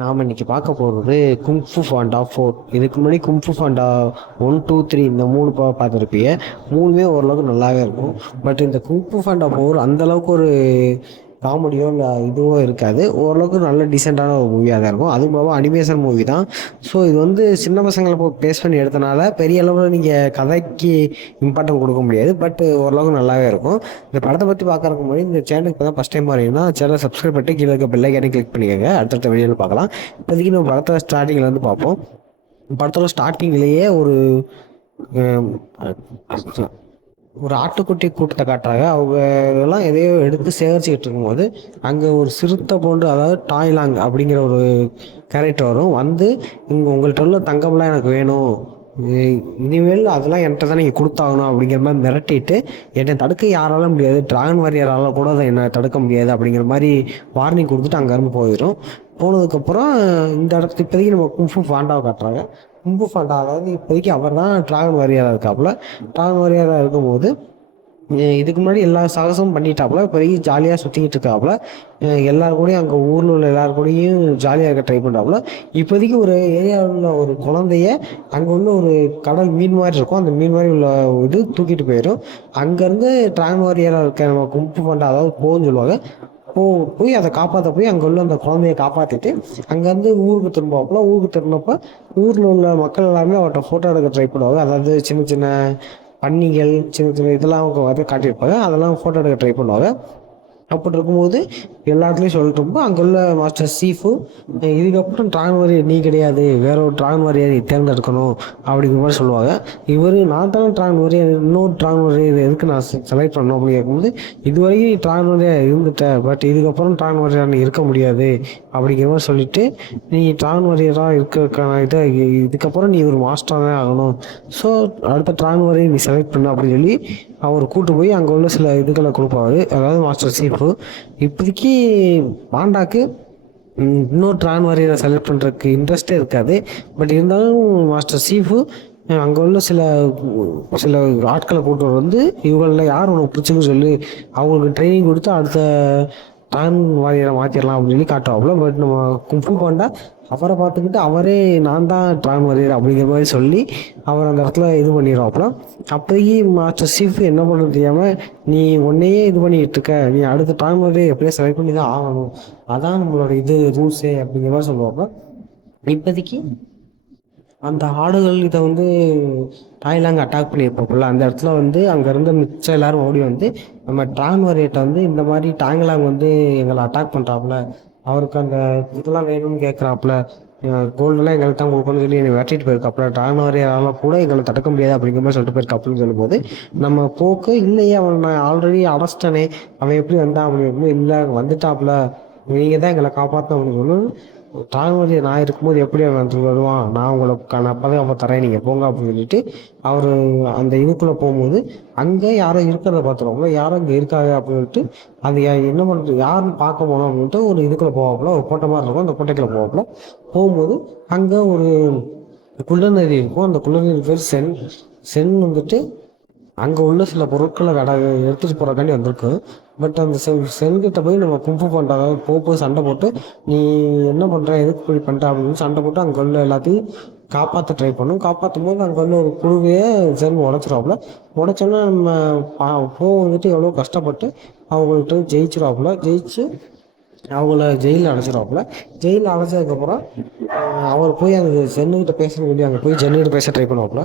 நாம் இன்னைக்கு பார்க்க போகிறது குங்ஃபு ஃபாண்டா 4. இதுக்கு முன்னாடி குங்ஃபு ஃபாண்டா 1, 2, 3 இந்த 3 பார்த்துருப்பீங்க. 3மே ஓரளவுக்கு நல்லாவே இருக்கும். பட் இந்த குங்ஃபு ஃபாண்டா 4 அந்தளவுக்கு ஒரு காமெடியோ இல்லை இதுவோ இருக்காது. ஓரளவுக்கு நல்ல டீசெண்டான ஒரு மூவியாக தான் இருக்கும். அதுவும் இல்லாமல் அனிமேஷன் மூவி தான். ஸோ இது வந்து சின்ன பசங்களை பேஸ் பண்ணி எடுத்தனால பெரிய அளவில் நீங்கள் கதைக்கு இம்பார்ட்டன்ட் கொடுக்க முடியாது. பட் ஓரளவுக்கு நல்லாவே இருக்கும். இந்த படத்தை பற்றி பார்க்கறதுக்கு முன்னாடி இந்த சேனலுக்கு இப்போ தான் ஃபஸ்ட் டைம் வரீங்கன்னா சேனலை சப்ஸ்கிரைப் பண்ணிட்டு கீழே இருக்க பெல் ஐக்கானை கிளிக் பண்ணிக்கோங்க. அடுத்தடுத்த வீடியோவில் பார்க்கலாம். இப்போதைக்கு நம்ம படத்தோட ஸ்டார்டிங்கில் வந்து பார்ப்போம். படத்தோட ஸ்டார்டிங்லேயே ஒரு ஆட்டுக்குட்டி கூட்டத்தை காட்டுறாங்க. அவங்க எல்லாம் எதையோ எடுத்து சேகரிச்சுக்கிட்டு இருக்கும்போது அங்கே ஒரு சிறுத்தை போன்று, அதாவது டாய்லாங் அப்படிங்கிற ஒரு கேரக்டர் வரும். வந்து உங்கள்கிட்ட உள்ள தங்கம்லாம் எனக்கு வேணும், இனிமேல் அதெல்லாம் என்கிட்ட தான் நீங்கள் கொடுத்தாகணும் அப்படிங்கிற மாதிரி மிரட்டிட்டு, என்னை தடுக்க யாராலும் முடியாது, டிராகன் வாரியரால் கூட அதை என்னை தடுக்க முடியாது அப்படிங்கிற மாதிரி வார்னிங் கொடுத்துட்டு அங்கேருந்து போயிடும். போனதுக்கப்புறம் இந்த இடத்துக்கு இப்போதைக்கு நம்ம குங்ஃபு ஃபாண்டாவை காட்டுறாங்க. குங்ஃபு ஃபாண்டா அதாவது இப்போதைக்கு அவர் தான் டிராகன் வாரியராக இருக்காப்புல. டிராகன் வாரியராக இருக்கும்போது இதுக்கு முன்னாடி எல்லா சாகசமும் பண்ணிட்டாப்புல. இப்போதைக்கு ஜாலியாக சுற்றிக்கிட்டு இருக்காப்புல. எல்லாரு கூடயும் அங்கே ஊரில் உள்ள எல்லாரு கூடயும் ஜாலியாக இருக்க ட்ரை பண்ணுறாப்புல. இப்போதைக்கு ஒரு ஏரியாவில் உள்ள ஒரு குழந்தைய அங்கே உள்ள ஒரு கடல் மீன் மாதிரி இருக்கும், அந்த மீன் மாதிரி உள்ள இது தூக்கிட்டு போயிடும். அங்கேருந்து டிராகன் வாரியராக இருக்க நம்ம குங்ஃபு ஃபாண்டா அதாவது போன்னு சொல்லுவாங்க, போய் அதை காப்பாற்ற போய் அங்கே உள்ள அந்த குழந்தைய காப்பாற்றிட்டு அங்கேருந்து ஊருக்கு திரும்பாப்புல. ஊருக்கு திரும்பினப்போ ஊரில் உள்ள மக்கள் எல்லாருமே அவர்கிட்ட ஃபோட்டோ எடுக்க ட்ரை பண்ணுவாங்க. அதாவது சின்ன சின்ன பன்னிகள், சின்ன சின்ன இதெல்லாம் அவங்க வந்து காட்டியிருப்பாங்க. அதெல்லாம் ஃபோட்டோ எடுக்க ட்ரை பண்ணுவாங்க. அப்படி இருக்கும்போது எல்லாத்துலேயும் சொல்லிட்டு அங்கே உள்ள மாஸ்டர் சீஃபு, இதுக்கப்புறம் டிராகன் வாரியர் நீ கிடையாது, வேற ஒரு டிராகன் வாரியர் தேர்ந்தெடுக்கணும் அப்படிங்கிற மாதிரி சொல்லுவாங்க. நான் தானே டிராகன் வாரியர், இன்னொரு டிராகன் வாரியர் எதுக்கு நான் செலக்ட் பண்ணணும் அப்படின்னு கேட்கும்போது, இதுவரைக்கும் நீ டிராகன் வாரியர் இருந்துட்டேன், பட் இதுக்கப்புறம் டிராகன் வாரியர் நீ இருக்க முடியாது அப்படிங்கிற மாதிரி சொல்லிட்டு, நீ டிராகன் வாரியராக இருக்கிறதுக்கான இதுக்கப்புறம் நீ ஒரு மாஸ்டராக தான் ஆகணும், ஸோ அடுத்த டிராகன் வாரியர் நீ செலக்ட் பண்ணு அப்படின்னு சொல்லி அவர் கூட்டு போய் அங்கே உள்ள சில இதுகளை கொடுப்பாரு, அதாவது மாஸ்டர் சீஃபு. இப்போதைக்கு பாண்டாக்கு இன்னொரு டிராகன் வாரியரை செலக்ட் பண்ணுறதுக்கு இன்ட்ரெஸ்டே இருக்காது. பட் இருந்தாலும் மாஸ்டர் சீஃபு அங்கே உள்ள சில சில ஆட்களை கூட்டு வந்து, இவங்களில் யார் உனக்கு பிடிச்சுன்னு சொல்லி அவங்களுக்கு ட்ரைனிங் கொடுத்து அடுத்த டிராகன் வாரியரை மாற்றிடலாம் அப்படின்னு சொல்லி காட்டுவாப்புல. பட் நம்ம குங்ஃபு பாண்டா அவரை பார்த்துக்கிட்டு அவரே நான் தான் டிராகன் வாரியர் அப்படிங்கிற மாதிரி சொல்லி அவர் அந்த இடத்துல இது பண்ணிடுவாப்புல. அப்போதைக்கு மாஸ்டர் சீஃப் என்ன பண்ணுறது தெரியாமல், நீ உன்னையே இது பண்ணிக்கிட்டு இருக்க, நீ அடுத்த டிராகன் வாரியர் எப்படியே செலக்ட் பண்ணி தான் ஆகணும், அதான் நம்மளோட இது ரூல்ஸே அப்படிங்கிற மாதிரி சொல்லுவாப்புல. இப்போதைக்கு அந்த ஆடுகள் இதை வந்து டாய்லாங் அட்டாக் பண்ணியிருப்போம்ல, அந்த இடத்துல வந்து அங்கே இருந்த மிச்சம் எல்லாரும் ஓடி வந்து நம்ம டிராகன் வாரியர்கிட்ட வந்து இந்த மாதிரி டாங்லாங் வந்து எங்களை அட்டாக் பண்ணுறாப்புல, அவருக்கு அந்த இதெல்லாம் வேணும்னு கேட்குறாப்புல, கோல்டெல்லாம் எங்களுக்கு தான் கொடுக்கணும்னு சொல்லி என்னை வெட்டிட்டு போயிருக்காப்புல, டிராகன் வாரியரால் கூட எங்களை தடுக்க முடியாது அப்படிங்கிற மாதிரி சொல்லிட்டு போயிருக்காப்புன்னு சொல்லும்போது, நம்ம போக்கு இல்லையே அவன் நான் ஆல்ரெடி அடைச்சிட்டனே, அவன் எப்படி வந்தான் அப்படின்னு, இல்லை வந்துட்டாப்புல, நீங்கள் தான் எங்களை காப்பாற்றணும் அப்படின்னு சொல்லி, டிராகன் வாரியர் நான் இருக்கும்போது எப்படி அவன் வருவான், நான் உங்களுக்கு அப்போ தரேன் நீங்கள் போங்க அப்படின்னு சொல்லிட்டு அவர் அந்த இதுக்குள்ளே போகும்போது அங்கே யாரோ இருக்கிறத பார்த்துருவாங்களோ, யாரோ இங்கே இருக்காங்க அப்படின்னு சொல்லிட்டு அது என்ன பண்ணுறது யாருன்னு பார்க்க போனோம் அப்படின்ட்டு ஒரு இதுக்குள்ளே போவாப்புல, ஒரு கோட்டை மாதிரி இருக்கும், அந்த கோட்டைக்குள்ளே போவாப்புல. போகும்போது அங்கே ஒரு குள்ளநரி இருக்கும். அந்த குள்ளநரி பேர் சென் வந்துட்டு அங்கே உள்ள சில பொருட்களை எடுத்துகிட்டு போகிறக்காண்டி வந்திருக்கு. பட் அந்த சென்கிட்ட போய் நம்ம குங்ஃபு பாண்டா போய் சண்டை போட்டு, நீ என்ன பண்ணுற, எதுக்கு இப்படி பண்ணுற அப்படின்னு சண்டை போட்டு அங்கே உள்ள எல்லாத்தையும் காப்பாற்ற ட்ரை பண்ணும். காப்பாற்றும் போது அங்கே உள்ள ஒரு குழுவையே சென் உடச்சிருவாப்புல. உடச்சோன்னா நம்ம வந்துட்டு எவ்வளோ கஷ்டப்பட்டு அவங்கள்ட்ட ஜெயிச்சிருவாப்புல. ஜெயிச்சு அவங்கள ஜெயிலில் அடைச்சிருவாப்புல. ஜெயிலில் அடைச்சதுக்கப்புறம் அவர் போய் அந்த சென்னுக்கிட்ட பேசணும் சொல்லி அங்கே போய் ஜென்னுக்கிட்ட பேச ட்ரை பண்ணுவாப்புல.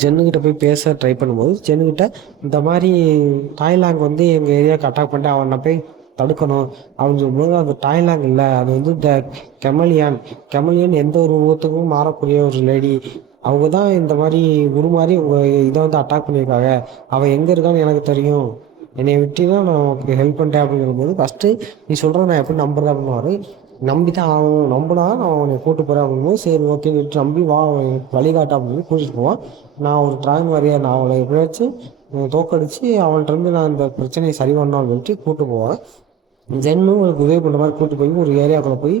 ஜென்னுக்கிட்ட போய் பேச ட்ரை பண்ணும்போது ஜென்னுக்கிட்ட இந்த மாதிரி டாய்லாங் வந்து எங்கள் ஏரியாவுக்கு அட்டாக் பண்ணிட்டு அவனை போய் தடுக்கணும் அப்படின்னு சொல்லும்போது, அந்த டாய்லாங் இல்லை, அது வந்து இந்த கெமலியன் எந்த ஒரு உருவத்துக்கும் மாறக்கூடிய ஒரு லேடி, அவங்க தான் இந்த மாதிரி உருமாறி உங்கள் இதை வந்து அட்டாக் பண்ணியிருக்காங்க, அவள் எங்கே இருக்கான்னு எனக்கு தெரியும், என்னை விட்டு தான் நான் உனக்கு ஹெல்ப் பண்ணிட்டேன் அப்படிங்கும்போது, ஃபஸ்ட்டு நீ சொல்கிறத நான் எப்படி நம்புறது அப்படின்னாரு. நம்பி தான் ஆகணும், நம்பினா நான் அவனை கூட்டு போகிறேன் அப்படிங்கும்போது, சரி ஓகே விட்டு நம்பி வா வழிகாட்ட அப்படின்னு கூட்டிகிட்டு போவான். நான் ஒரு டிராகன் வாரியர், நான் அவளை எப்படியாச்சும் தோக்கடிச்சு அவள்கிட்ட நான் இந்த பிரச்சனையை சரி பண்ணோம் அப்படின்ட்டு கூப்பிட்டு போவேன். ஜென்னும் உங்களுக்கு உதவி பண்ணுற மாதிரி கூப்பிட்டு போய் ஒரு ஏரியாவுக்குள்ளே போய்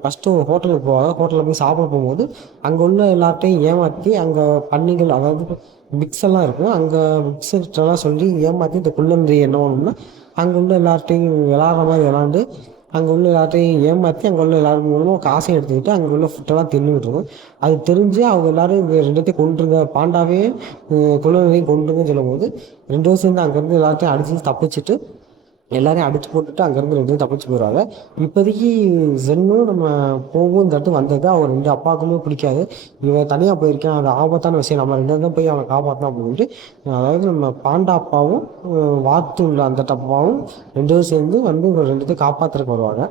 ஃபஸ்ட்டு ஒரு ஹோட்டலுக்கு போவாங்க. ஹோட்டலில் போய் சாப்பிட போகும்போது அங்கே உள்ள எல்லார்ட்டையும் ஏமாற்றி, அங்கே பன்னிகள் அதாவது பிக்ஸ் எல்லாம் இருக்கும், அங்கே பிக்ஸ்கிட்டலாம் சொல்லி ஏமாற்றி இந்த குள்ளநரி என்ன பண்ணணும்னா அங்கே உள்ள எல்லார்ட்டையும் விளாட்ற மாதிரி விளாண்டு அங்கே உள்ள எல்லாத்தையும் ஏமாற்றி அங்கே உள்ள எல்லாரும் மூலமாக காசையும் எடுத்துக்கிட்டு அங்கே உள்ள ஃபுட்டெல்லாம் தின்னுக்கிட்டு இருக்கும். அது தெரிஞ்சு அவங்க எல்லாரும் இந்த ரெண்டுத்தையும் கொன்றுங்க, பாண்டாவே குள்ளநரியும் கொன்றுங்கன்னு சொல்லும்போது 2 பேரும் சேர்ந்து அங்கேருந்து எல்லாத்தையும் அடிச்சு தப்பிச்சுட்டு எல்லாரையும் அடிச்சு போட்டுட்டு அங்கேருந்து 2 பேரும் தப்பிச்சு போயிடுவாங்க. இப்போதைக்கு ஜென்னும் நம்ம போகும் இந்த இடத்துக்கு வந்தது அவர் 2 அப்பாவுக்குமே பிடிக்காது. இவன் தனியாக போயிருக்கான், அது ஆபத்தான விஷயம், நம்ம 2 பேரும் தான் போய் அவனை காப்பாற்றணும் அப்படின்ட்டு, அதாவது நம்ம பாண்டா அப்பாவும் வாத்து உள்ள அந்த அப்பாவும் 2 பேரும் சேர்ந்து வந்து இவங்க 2 காப்பாற்றுறதுக்கு வருவாங்க.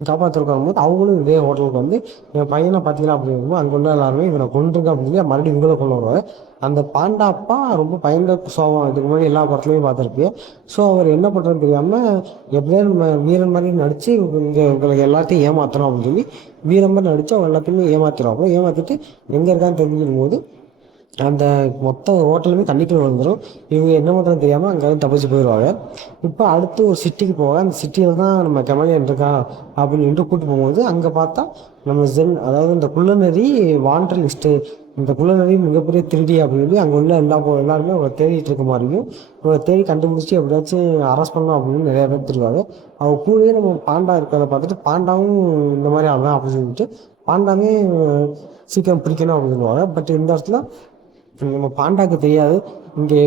காப்பாற்றுறதுக்கு வரும்போது அவங்களும் இதே ஹோட்டலுக்கு வந்து என் பையனை பார்த்தீங்களா அப்படிங்கும்போது அங்கே உள்ள எல்லாருமே இவனை கொண்டுருங்க அப்படின்னு சொல்லி மறுபடியும் இவங்களை கொண்டு வருவாங்க. அந்த பாண்டா அப்பா ரொம்ப பயங்கர சோகம், இதுக்கு முன்னாடி எல்லா படத்துலையும் பார்த்துருப்பேன். ஸோ அவர் என்ன பண்ணுறதுன்னு தெரியாமல் எப்படியா நம்ம வீரன் மாதிரி நடித்து இங்கே இவங்களுக்கு எல்லாத்தையும் ஏமாற்றணும் அப்படின்னு சொல்லி வீரன் மாதிரி நடித்து அவங்க எல்லாத்தையுமே ஏமாற்றிடுவாங்க. ஏமாற்றிட்டு எங்கே இருக்கான்னு தெரிஞ்சுக்கும் போது அந்த மொத்த ஹோட்டலுமே தண்ணிக்குள்ள விழுந்துடும். இவங்க என்ன பண்ணுறதுன்னு தெரியாமல் அங்கேருந்து தப்பிச்சு போயிடுவாங்க. இப்போ அடுத்து ஒரு சிட்டிக்கு போவாங்க. அந்த சிட்டியில் தான் நம்ம கெமலியன் இருக்கா அப்படின்னு சொல்லிட்டு கூப்பிட்டு போகும்போது அங்கே பார்த்தா நம்ம ஜென், அதாவது இந்த குள்ளநரி வாண்டர் லிஸ்ட்டு, இந்த குள்ளநரி மிகப்பெரிய திருடி அப்படின்னு சொல்லி அங்கே உள்ள எல்லாருமே அவரை தேடிட்டு இருக்க மாதிரியும் அவரை தேடி கண்டுபிடிச்சி எப்படியாச்சும் அரெஸ்ட் பண்ணணும் அப்படின்னு நிறையா பேர் தெரிவாங்க. அவர் கூடவே நம்ம பாண்டா இருக்கிறத பார்த்துட்டு பாண்டாவும் இந்த மாதிரி ஆகலாம் அப்படின்னு சொல்லிட்டு பாண்டாவே சீக்கிரம் பிடிக்கணும் அப்படின்னு சொல்லுவாங்க. பட் இந்த இடத்துல நம்ம பாண்டாக்கு தெரியாது இங்கே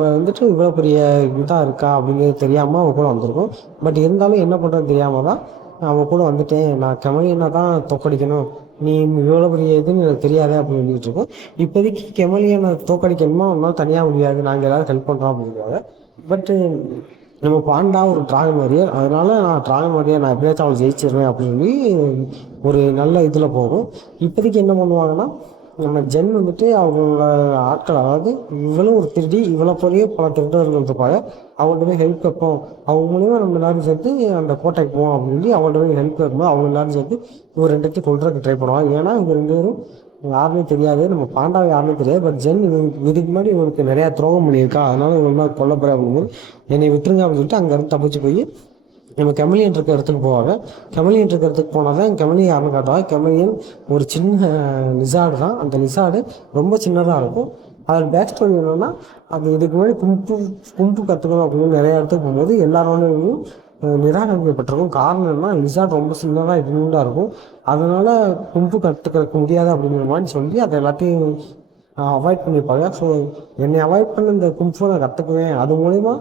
வந்துட்டு இவ்வளோ பெரிய இதாக இருக்கா அப்படிங்கிறது தெரியாமல் அவன் கூட வந்திருக்கும். பட் இருந்தாலும் என்ன பண்ணுறது தெரியாமல் தான் அவன் கூட வந்துட்டேன், நான் கெமலியனை தான் தோக்கடிக்கணும், நீ இவ்வளோ பெரிய இதுன்னு எனக்கு தெரியாது அப்படின்னு சொல்லிட்டு இருக்கோம். இப்போதைக்கு கெமலியனை தோக்கடிக்கணுமா ஒன்றால் தனியாக முடியாது, நாங்கள் எல்லாரும் ஹெல்ப் பண்ணுறோம் அப்படிங்கிறாங்க. பட்டு நம்ம பாண்டா ஒரு டிராகன் வாரியர், அதனால நான் டிராகன் வாரியர் நான் எப்படியாச்சும் அவளை ஜெயிச்சிடுவேன் அப்படின்னு சொல்லி ஒரு நல்ல இதில் போகும். இப்போதைக்கு என்ன பண்ணுவாங்கன்னா நம்ம ஜென் வந்துட்டு அவங்களோட ஆட்கள், அதாவது இவளும் ஒரு திருடி, இவ்வளோ பெரிய பல திருடர்கள் இருப்பாங்க, அவங்கள்ட்ட போய் ஹெல்ப் கேட்போம், அவங்க மூலிமா நம்ம எல்லாரும் சேர்த்து அந்த கோட்டைக்கு போவோம் அப்படின்னு சொல்லி அவங்கள்ட்ட போய் ஹெல்ப் கேட்கும்போது அவங்க எல்லாரும் சேர்த்து இவர் 2 கொல்றதுக்கு ட்ரை பண்ணுவாங்க. ஏன்னா இவங்க 2 பேரும் யாருமே தெரியாது, நம்ம பாண்டாவை யாருமே தெரியாது. பட் ஜென் இதுக்கு முன்னாடி இவனுக்கு நிறையா துரோகம் பண்ணியிருக்கா, அதனால இவங்க கொல்ல போகிறேன் அப்படிங்கும்போது என்னை விட்டுருங்க அப்படின்னு சொல்லிட்டு அங்கேருந்து தப்பிச்சு போய் நம்ம கெமலியன் இருக்க இடத்துக்கு போவாங்க. கெமலியன் இருக்க இடத்துக்கு போனால் தான் கெமலியன் யாருன்னு காட்டுவாங்க. கெமலியன் ஒரு சின்ன லிசார்டு தான். அந்த லிசார்டு ரொம்ப சின்னதாக இருக்கும். அதில் பேக் ஸ்டோரி என்னென்னா, அது இதுக்கு முன்னாடி கும்பு கற்றுக்கணும் அப்படின்னு நிறைய இடத்துக்கு போகும்போது எல்லாரோடையும் நிராகரிக்கப்பட்டிருக்கும். காரணம் என்னன்னா லிசார்ட் ரொம்ப சின்னதாக இதுண்டாக இருக்கும், அதனால் கும்பு கற்றுக்க முடியாது அப்படிங்கிற மாதிரி சொல்லி அதை எல்லாத்தையும் அவாய்ட் பண்ணியிருப்பாங்க. ஸோ என்னை அவாய்ட் பண்ண இந்த கும்பு நான் கற்றுக்குவேன், அது மூலிமா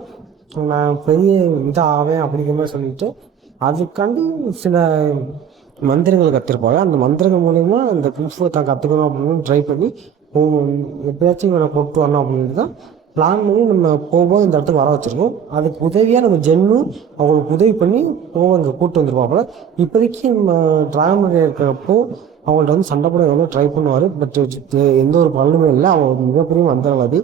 நான் பெரிய இதாக ஆவேன் அப்படிங்கிற மாதிரி சொல்லிட்டு அதுக்காண்டி சில மந்திரங்கள் கற்றுருப்பாங்க. அந்த மந்திரங்கள் மூலயமா அந்த கும்ஃபுவை தான் கற்றுக்கணும் அப்படின்னு ட்ரை பண்ணி எப்படியாச்சும் இவனை கொண்டு வரணும் அப்படின்ட்டு தான் பிளான் பண்ணி நம்ம போவோம் இந்த இடத்துக்கு வர வச்சுருக்கோம். அதுக்கு உதவியாக நம்ம ஜென்னும் அவங்களுக்கு உதவி பண்ணி போவோம் இங்கே கூப்பிட்டு வந்துருப்பாப்புல. இப்போதைக்கு நம்ம டிராகன் இருக்கிறப்போ அவங்கள்ட்ட வந்து சண்டை போட எவ்வளோ ட்ரை பண்ணுவார். பட் எந்த ஒரு பலனுமே இல்லை. அவன் மிகப்பெரிய மந்திரவாதி,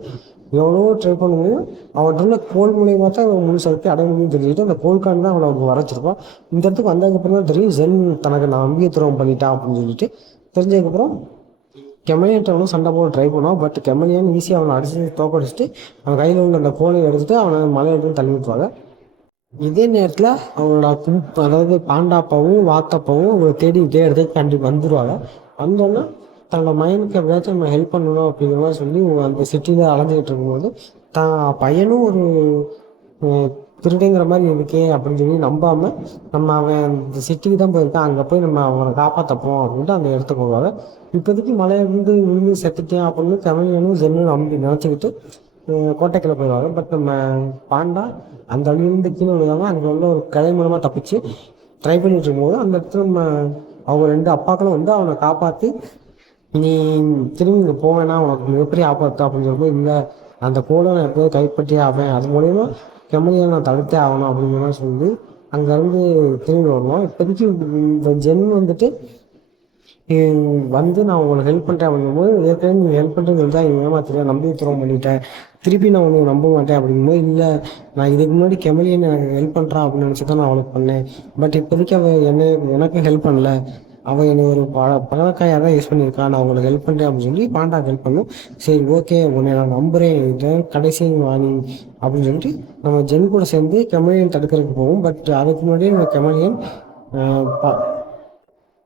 எவ்வளோ ட்ரை பண்ண முடியும். அவன்கிட்ட உள்ள கோல் மூலியமாக தான் அவன் முழுசாக்கி அடைய முடியும்னு தெரிஞ்சுக்கிட்டு அந்த கோல்கான் தான் அவனை அவங்க வரைச்சிருப்பான். இந்த இடத்துக்கு வந்ததுக்கப்புறம் தான் தெரியும் ஜென் தனக்கு நான் நம்பிக்கை துரோகம் பண்ணிட்டான் அப்படின்னு சொல்லிட்டு தெரிஞ்சதுக்கப்புறம் கெமலியன்ட்ட அவனும் சண்டை போட ட்ரை பண்ணுவான். பட் கெமலியன் ஈஸியாக அவனை அடிச்சு தோக்கடிச்சிட்டு அவன் கையில் உள்ள அந்த கோலை எடுத்துட்டு அவனை மலையிலிருந்து தள்ளி விட்டுருவாங்க. இதே நேரத்தில் அவனோட அதாவது பாண்டாப்பாவும் வாத்தப்பாவும் அவங்களை தேடி இதே இடத்துக்கு கண்டிப்பாக வந்துடுவாங்க. வந்தோன்னா தன்னோட மைண்டுக்கு எப்படியாச்சும் நம்ம ஹெல்ப் பண்ணணும் அப்படிங்கிற மாதிரி சொல்லி அந்த சிட்டியில் அலைஞ்சிக்கிட்டு இருக்கும்போது தான் பையனும் ஒரு திருடுங்கிற மாதிரி இருக்கே அப்படின்னு சொல்லி நம்பாமல் நம்ம அவன் இந்த சிட்டிக்கு தான் போயிருக்கான், அங்கே போய் நம்ம அவனை காப்பாற்றப்போம் அப்படின்ட்டு அந்த இடத்துக்கு போவாங்க. இப்போதைக்கு மலையிலேருந்து விழுந்து செத்துட்டேன் அப்படின்னு கெமலியனும் ஜென்னும் நம்பி நினச்சிக்கிட்டு கோட்டைக்குள்ளே போயிடுவாங்க. பட் நம்ம பாண்டா அந்த அழியிருந்து கீழே விழுகாமல் அங்கே உள்ள ஒரு கதை மூலமாக தப்பிச்சு ட்ரை பண்ணிட்டு இருக்கும்போது அந்த இடத்துல நம்ம அவங்க 2 அப்பாக்களும் வந்து அவனை காப்பாற்றி நீ திரும்பி இங்கே போவேன்னா உனக்கு மிகப்பெரிய ஆபத்து அப்படின்னு சொல்லும்போது இல்லை, அந்த கோலை நான் எப்போதும் கைப்பற்றியே ஆவேன், அது மூலயமா கெமலியை நான் தடுத்தே ஆகணும் அப்படிங்கிற மாதிரி சொல்லி அங்கேருந்து திரும்பி வருவோம். இப்போதைக்கு இந்த ஜென் வந்துட்டு வந்து நான் உங்களுக்கு ஹெல்ப் பண்ணுறேன் அப்படிங்கும்போது ஏற்கனவே நீங்கள் ஹெல்ப் பண்ணுறது தான் ஏமாத்திரியா நம்பி துரோகம் பண்ணிட்டேன், திருப்பி நான் உனக்கு நம்ப மாட்டேன் அப்படிங்கும்போது இல்லை, நான் இதுக்கு முன்னாடி கெமலியன் எனக்கு ஹெல்ப் பண்ணுறான் அப்படின்னு நினச்சி தான் நான் அவளுக்கு பண்ணேன். பட் இப்போதைக்கு அவள் எனக்கு ஹெல்ப் பண்ணல, அவன் என்னை ஒரு பழக்காயாக தான் யூஸ் பண்ணியிருக்கான், நான் உங்களுக்கு ஹெல்ப் பண்ணுறேன் அப்படின்னு சொல்லி பாண்டாக்கு ஹெல்ப் பண்ணும். சரி ஓகே உன்னை நான் நம்புகிறேன், இதை கடைசி வாணி அப்படின்னு சொல்லிட்டு நம்ம ஜென் கூட சேர்ந்து கெமலியன் தடுக்கிறதுக்கு போவோம். பட் அதுக்கு முன்னாடியே நம்ம கெமலியன்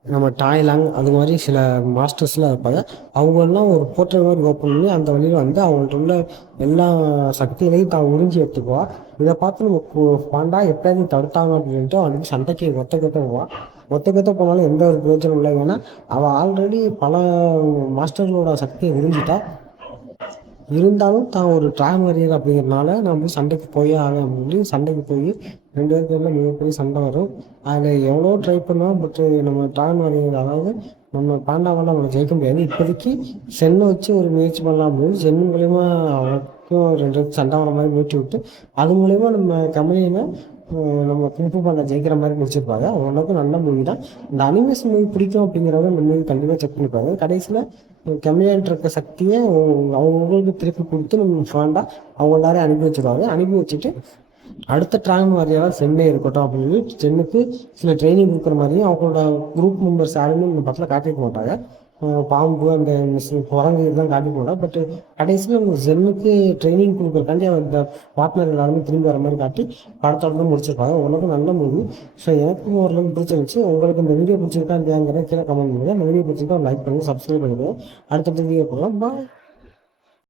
நம்ம டாய்லாங் அது மாதிரி சில மாஸ்டர்ஸ்லாம் இருப்பாங்க. அவங்கெல்லாம் ஒரு போர்ட்டல் மாதிரி ஓப்பன் பண்ணி அந்த வழியில் வந்து அவங்கள்ட்ட உள்ள எல்லா சக்திகளையும் தான் உறிஞ்சி எடுத்துக்குவா. இதை பார்த்து நம்ம பாண்டா எப்பயாவது தடுத்தாங்க அப்படின்ட்டு அவனுக்கு சண்டைக்கு ஒத்த கத்த போவான். ஒத்த கத்த போனாலும் எந்த ஒரு பிரயோஜனம் இல்லை. ஏன்னா அவள் ஆல்ரெடி பல மாஸ்டர்களோட சக்தியை உறிஞ்சிட்டா. இருந்தாலும் தான் ஒரு ட்ராவல் வாரியர் அப்படிங்கிறனால நான் போய் சண்டைக்கு போயே ஆகேன் அப்படின்னு சண்டைக்கு போய் 2 பேருக்குள்ள மிகப்பெரிய சண்டை வரும். அதில் எவ்வளோ ட்ரை பண்ணோம். பட்டு நம்ம ட்ராவல் வாரியர் அதாவது நம்ம பாண்டாவால் அவனை ஜெயிக்க முடியாது. இப்போதைக்கு சென்னை வச்சு ஒரு முயற்சி பண்ணலாம் அப்படின்னு சென் மூலயமா அவனுக்கும் 2 பேருக்கு சண்டை வர மாதிரி முயற்சி விட்டு அது மூலயமா நம்ம கம்பெனியில் நம்ம குங்ஃபூ பாண்டா ஜெயிக்கிற மாதிரி முடிச்சிருப்பாங்க. ஓரளவுக்கு நல்ல மூவி தான். இந்த அனிமேஷன் மூவி பிடிக்கும் அப்படிங்கிறவங்க இந்த மூவி கண்டிப்பாக செக் பண்ணிப்பாங்க. கடைசியில் கம்மியான்ட்டு இருக்க சக்தியை அவங்களுக்கு திருப்பி கொடுத்து நம்ம பாண்டா அவங்க எல்லாரையும் அனுப்பி வச்சுருவாங்க. அனுப்பி வச்சுட்டு அடுத்த ட்ராவல் வாரியராக சென்னே இருக்கட்டும் அப்படின்னு சென்னுக்கு சில ட்ரைனிங் கொடுக்குற மாதிரியும் அவங்களோட குரூப் மெம்பர்ஸ் யாருமே இந்த படத்தில் காட்டிக்க மாட்டாங்க. பாம்பு அந்த குரங்கு இதெல்லாம் காட்டிக்க மாட்டாங்க. பட் கடைசியில் அவங்க ஜென்னுக்கு ட்ரைனிங் கொடுக்குறக்காண்டி அந்த பார்ட்னர் எல்லாருமே திரும்பி வர மாதிரி காட்டி படத்தோட தான் முடிச்சிருப்பாங்க. ஓரளவுக்கு நல்ல மூவி. ஸோ எனக்கும் ஓரளவுக்கு பிடிச்சிருந்துச்சு. உங்களுக்கு இந்த வீடியோ பிடிச்சிருக்கா இல்லையாங்கிறத கீழே கமெண்ட் பண்ணுங்கள். இந்த வீடியோ பிடிச்சிருக்கா லைக் பண்ணுங்கள், சப்ஸ்கிரைப் பண்ணுங்கள். அடுத்த வீடியோ போகலாம். பாய்.